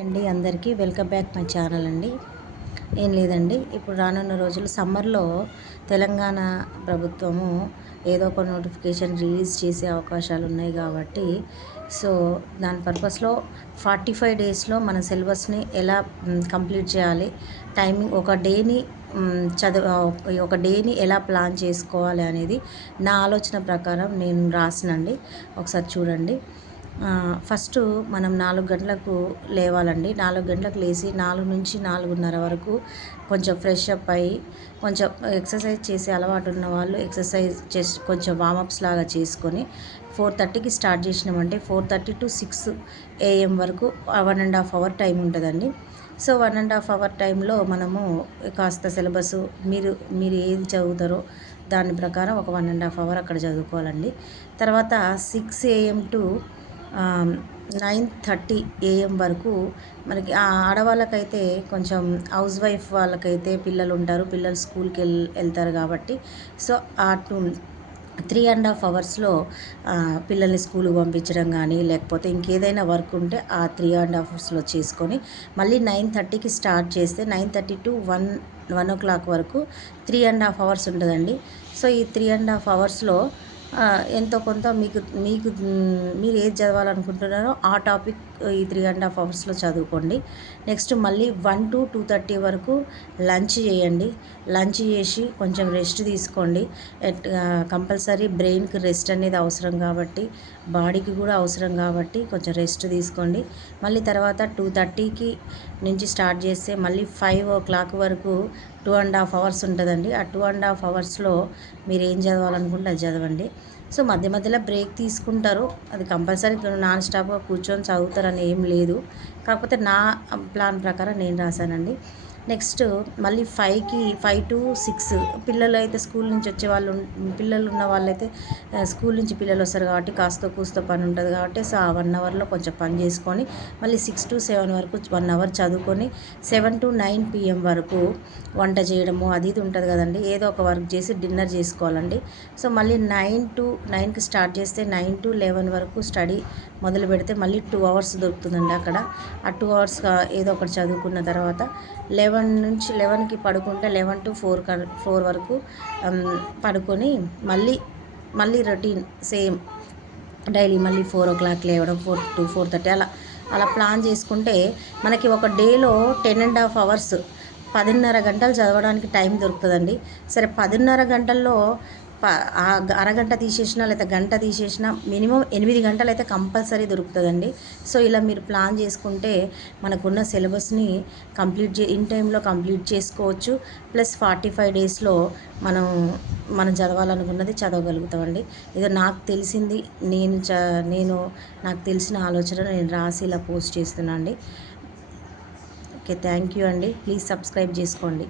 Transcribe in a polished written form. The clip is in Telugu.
అండి అందరికీ వెల్కమ్ బ్యాక్ మై ఛానల్ అండి. ఏం లేదండి, ఇప్పుడు రానున్న రోజులు సమ్మర్లో తెలంగాణ ప్రభుత్వము ఏదో ఒక నోటిఫికేషన్ రిలీజ్ చేసే అవకాశాలు ఉన్నాయి కాబట్టి సో దాని పర్పస్లో 45 డేస్లో మన సిలబస్ని ఎలా కంప్లీట్ చేయాలి, టైమింగ్ ఒక డేని ఎలా ప్లాన్ చేసుకోవాలి అనేది నా ఆలోచన ప్రకారం నేను రాసినండి. ఒకసారి చూడండి. ఫస్ట్ మనం 4 గంటలకు లేవాలండి. 4 గంటలకు లేచి 4 నుంచి 4:30 వరకు కొంచెం ఫ్రెష్ అప్ అయ్యి కొంచెం ఎక్సర్సైజ్ చేసే అలవాటు ఉన్న వాళ్ళు ఎక్సర్సైజ్ చేసి కొంచెం వామప్స్ లాగా చేసుకొని 4:30కి స్టార్ట్ చేసినామంటే 4:30 to 6 AM వరకు 1.5 అవర్ టైం ఉంటుందండి. సో 1.5 అవర్ టైంలో మనము కాస్త సిలబస్ మీరు ఏది చదువుతారో దాని ప్రకారం ఒక 1.5 అవర్ అక్కడ చదువుకోవాలండి. తర్వాత 6 AM to 9:30 AM వరకు మనకి ఆడవాళ్ళకైతే కొంచెం హౌస్ వైఫ్ వాళ్ళకైతే పిల్లలు ఉంటారు, పిల్లలు స్కూల్కి వెళ్తారు కాబట్టి సో ఆ 3.5 అవర్స్లో పిల్లల్ని స్కూల్కి పంపించడం కానీ లేకపోతే ఇంకేదైనా వర్క్ ఉంటే ఆ 3.5 అవర్స్లో చేసుకొని మళ్ళీ 9:30కి స్టార్ట్ చేస్తే 9:30 to 1 o'clock వరకు 3.5 అవర్స్ ఉంటుందండి. సో ఈ 3.5 అవర్స్లో ఎంతో కొంత మీరు ఏది చదవాలనుకుంటున్నారో ఆ టాపిక్ ఈ 3.5 అవర్స్లో చదువుకోండి. నెక్స్ట్ మళ్ళీ 1 to 2:30 వరకు లంచ్ చేయండి. లంచ్ చేసి కొంచెం రెస్ట్ తీసుకోండి. కంపల్సరీ బ్రెయిన్కి రెస్ట్ అనేది అవసరం కాబట్టి బాడీకి కూడా అవసరం కాబట్టి కొంచెం రెస్ట్ తీసుకోండి. మళ్ళీ తర్వాత 2:30కి నుంచి స్టార్ట్ చేస్తే మళ్ళీ 5 o'clock వరకు 2.5 అవర్స్ ఉంటుందండి. ఆ 2.5 అవర్స్లో మీరు ఏం చదవాలనుకుంటే అది చదవండి. సో మధ్యలో బ్రేక్ తీసుకుంటారు, అది కంపల్సరీ నాన్ స్టాప్గా కూర్చొని చదువుతారని ఏం లేదు. కాకపోతే నా ప్లాన్ ప్రకారం నేను రాశానండి. నెక్స్ట్ మళ్ళీ 5 to 6 పిల్లలు అయితే స్కూల్ నుంచి పిల్లలు ఉన్న వాళ్ళైతే స్కూల్ నుంచి పిల్లలు వస్తారు కాబట్టి కాస్త కూస్తో పని ఉంటుంది కాబట్టి సో ఆ 1 అవర్లో కొంచెం పని చేసుకొని మళ్ళీ 6 to 7 వరకు 1 అవర్ చదువుకొని 7 to 9 PM వరకు వంట చేయడము అది ఇది ఉంటుంది కదండి, ఏదో ఒక వర్క్ చేసి డిన్నర్ చేసుకోవాలండి. సో మళ్ళీ 9కి స్టార్ట్ చేస్తే 9 to 11 వరకు స్టడీ మొదలు పెడితే మళ్ళీ 2 అవర్స్ దొరుకుతుందండి అక్కడ. ఆ 2 అవర్స్ ఏదో ఒకటి చదువుకున్న తర్వాత 11కి పడుకుంటే 11 to 4 వరకు పడుకొని మళ్ళీ రొటీన్ సేమ్ డైలీ మళ్ళీ 4 o'clock లేవడం, 4 to 4:30 అలా ప్లాన్ చేసుకుంటే మనకి ఒక డేలో 10.5 అవర్స్ 10.5 గంటలు చదవడానికి టైం దొరుకుతుందండి. సరే 10.5 గంటల్లో అరగంట తీసేసినా లేదా గంట తీసేసినా మినిమం 8 గంటలు అయితే కంపల్సరీ దొరుకుతుందండి. సో ఇలా మీరు ప్లాన్ చేసుకుంటే మనకున్న సిలబస్ని ఇన్ టైంలో కంప్లీట్ చేసుకోవచ్చు. ప్లస్ 45 డేస్లో మనం చదవాలనుకున్నది చదవగలుగుతామండి. ఏదో నాకు తెలిసింది నాకు తెలిసిన ఆలోచన నేను రాసి ఇలా పోస్ట్ చేస్తున్నాను అండి. ఓకే, థ్యాంక్ యూ అండి. ప్లీజ్ సబ్స్క్రైబ్ చేసుకోండి.